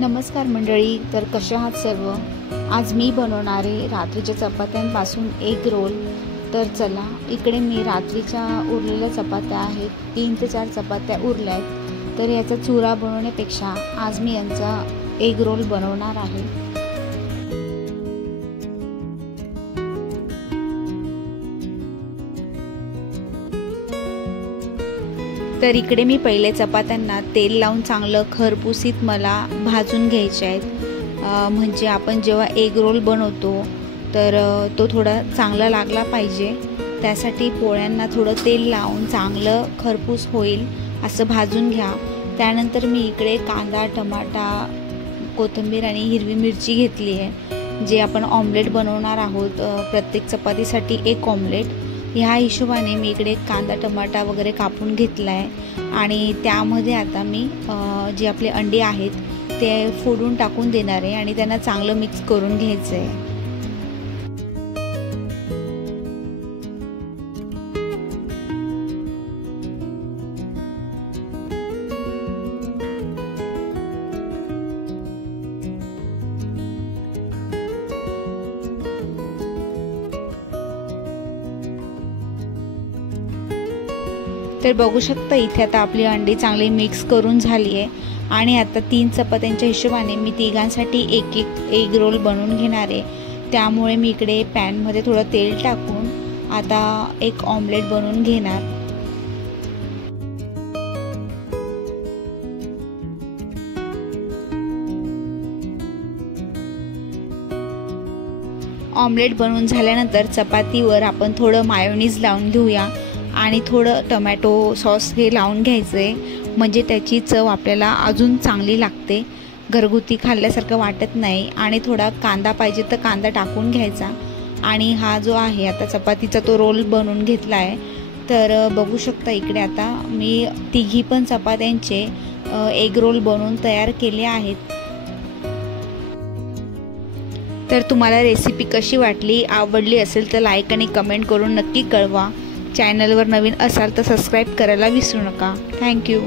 नमस्कार मंडळी, तर कशा आहात सर्व। आज मी बनवणार आहे रात्रीच्या चपात्यांपासून एग रोल। तर चला, इकडे मी रात्रीच्या उरलेल्या चपात्या आहेत, 3 ते 4 चपात्या उरल्या आहेत। तर याचा चुरा बनवण्यापेक्षा आज मी यांचा एग रोल बनवणार आहे। तर इकडे मी पहिले चपात्यांना तेल लावून चांगलं खरपूसीत मला भाजून घ्यायचे आहेत। म्हणजे आपण जेव्हा एग रोल बनवतो तर तो थोडा चांगला लागला पाहिजे, त्यासाठी पोळ्यांना थोडं तेल लावून चांगलं खरपूस होईल असं भाजून घ्या। त्यानंतर मी इकडे कांदा, टमाटा, कोथिंबीर आणि हिरवी मिरची घेतली आहे, जे आपण ऑमलेट बनवणार आहोत। प्रत्येक चपातीसाठी एक ऑमलेट, ह्या हिशोबाने मी इकडे कांदा, टमाटा वगैरे कापून घेतला आहे। आणि त्यामध्ये आता मी जे आपले अंडे आहेत ते फोडून टाकून देणार आहे आणि त्यांना चांगलं मिक्स करून घ्यायचं आहे। तर बघू शकता इथे आता आपली अंडी चांगली मिक्स करून झाली आहे। आणि आता 3 चपात्यांच्या हिशोबाने मी तिघांसाठी एक एग रोल बनवून घेणार आहे। त्यामुळे मी इकडे पॅनमध्ये थोडं तेल टाकून आता एक ऑमलेट बनवून घेणार। ऑमलेट बनवून झाल्यानंतर चपातीवर आपण थोडं मायोनीज लावून घेऊया आणि थोडं टोमॅटो सॉस हे लावून घ्यायचं आहे, म्हणजे त्याची चव आपल्याला अजून चांगली लागते, घरगुती खाल्ल्यासारखं वाटत नाही। आणि थोडा कांदा पाहिजे तर कांदा टाकून घ्यायचा। आणि हा जो आहे आता चपातीचा तो रोल बनवून घेतला आहे। तर बघू शकता इकडे आता मी तिघी पण चपात्यांचे एग रोल बनवून तयार केले आहेत। तर तुम्हाला रेसिपी कशी वाटली, आवडली असेल तर लाईक आणि कमेंट करून नक्की कळवा। चॅनलवर नवीन असाल तर सबस्क्राईब करायला विसरू नका। थँक्यू।